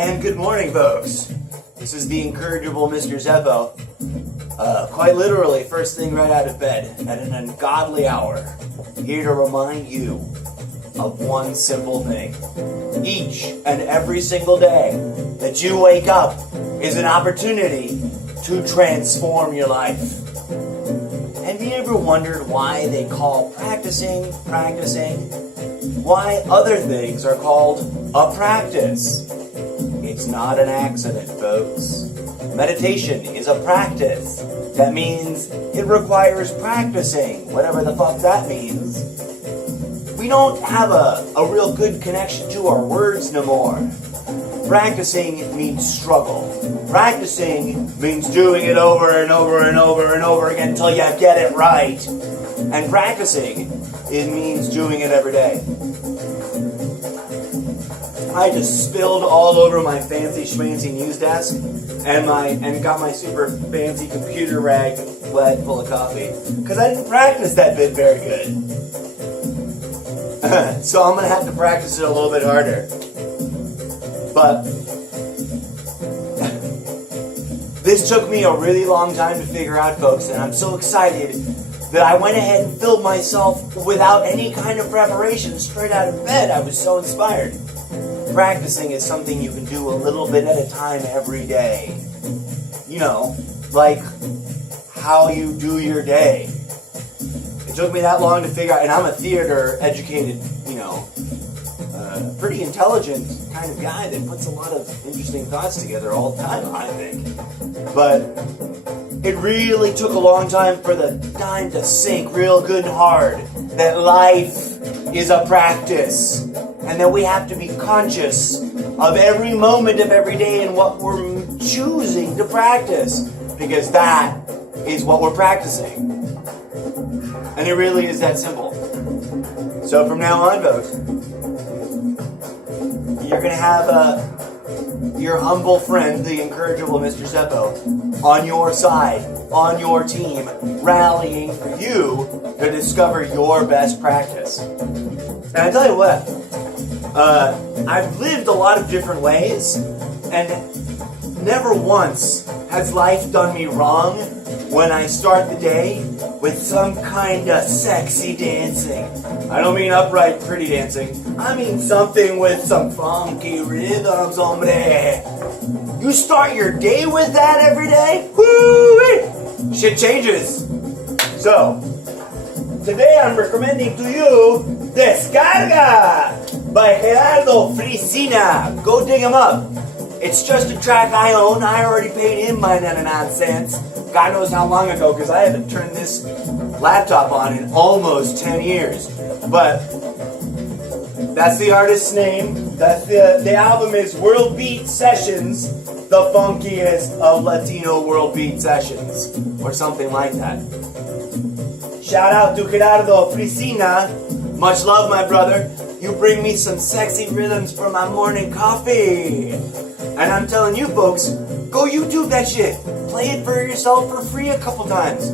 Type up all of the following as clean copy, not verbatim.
And good morning, folks. This is the incorrigible Mr. Zeppo. Quite literally, first thing right out of bed, at an ungodly hour, here to remind you of one simple thing. Each and every single day that you wake up is an opportunity to transform your life. Have you ever wondered why they call practicing? Why other things are called a practice? It's not an accident, folks. Meditation is a practice. That means it requires practicing, whatever the fuck that means. We don't have a real good connection to our words no more. Practicing means struggle. Practicing means doing it over and over and over and over again until you get it right. And practicing, it means doing it every day. I just spilled all over my fancy schmancy news desk and got my super fancy computer rag wet full of coffee because I didn't practice that bit very good. So I'm going to have to practice it a little bit harder. But this took me a really long time to figure out, folks, and I'm so excited that I went ahead and filled myself without any kind of preparation straight out of bed. I was so inspired. Practicing is something you can do a little bit at a time every day. You know, like how you do your day. It took me that long to figure out, and I'm a theater educated, pretty intelligent kind of guy that puts a lot of interesting thoughts together all the time, I think. But it really took a long time for the time to sink real good and hard that life is a practice. And that we have to be conscious of every moment of every day and what we're choosing to practice. Because that is what we're practicing. And it really is that simple. So from now on, folks, you're going to have your humble friend, the incorrigible Mr. Zeppo, on your side, on your team, rallying for you to discover your best practice. And I tell you what, I've lived a lot of different ways, and never once has life done me wrong when I start the day with some kind of sexy dancing. I don't mean upright, pretty dancing. I mean something with some funky rhythms, hombre. You start your day with that every day? Woo-wee! Shit changes. So, today I'm recommending to you Descarga by Gerardo Frisina. Go dig him up. It's just a track I own. I already paid him my nonsense. God knows how long ago, because I haven't turned this laptop on in almost 10 years. But that's the artist's name. That's the album is World Beat Sessions, the funkiest of Latino world beat sessions, or something like that. Shout out to Gerardo Frisina. Much love, my brother. You bring me some sexy rhythms for my morning coffee. And I'm telling you, folks, go YouTube that shit. Play it for yourself for free a couple times.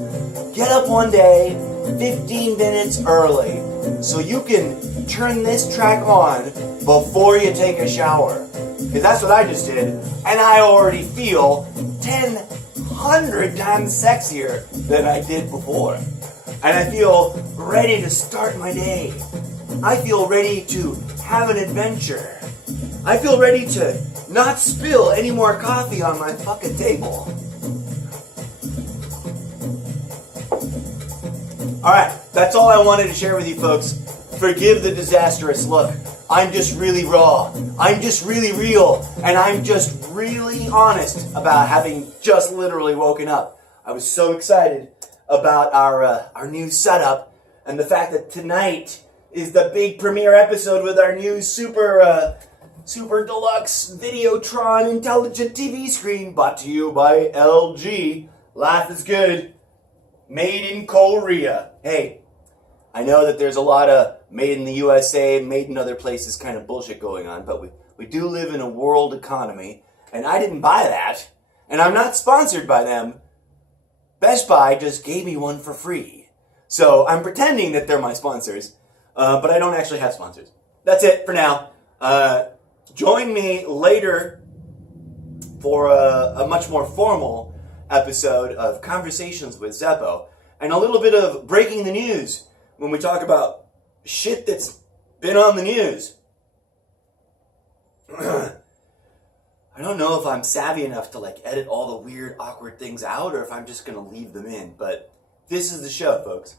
Get up one day, 15 minutes early, so you can turn this track on before you take a shower. Because that's what I just did. And I already feel 100 times sexier than I did before. And I feel ready to start my day. I feel ready to have an adventure. I feel ready to not spill any more coffee on my fucking table. Alright, that's all I wanted to share with you, folks. Forgive the disastrous look. I'm just really raw. I'm just really real. And I'm just really honest about having just literally woken up. I was so excited about our new setup and the fact that tonight is the big premiere episode with our new super deluxe Videotron intelligent TV screen, brought to you by LG. Life is good. Made in Korea. Hey, I know that there's a lot of made in the USA, made in other places kind of bullshit going on, but we do live in a world economy, and I didn't buy that, and I'm not sponsored by them. Best Buy just gave me one for free. So I'm pretending that they're my sponsors, but I don't actually have sponsors. That's it for now. Join me later for a much more formal episode of Conversations with Zeppo, and a little bit of breaking the news when we talk about shit that's been on the news. I don't know if I'm savvy enough to like edit all the weird, awkward things out, or if I'm just going to leave them in, but this is the show, folks.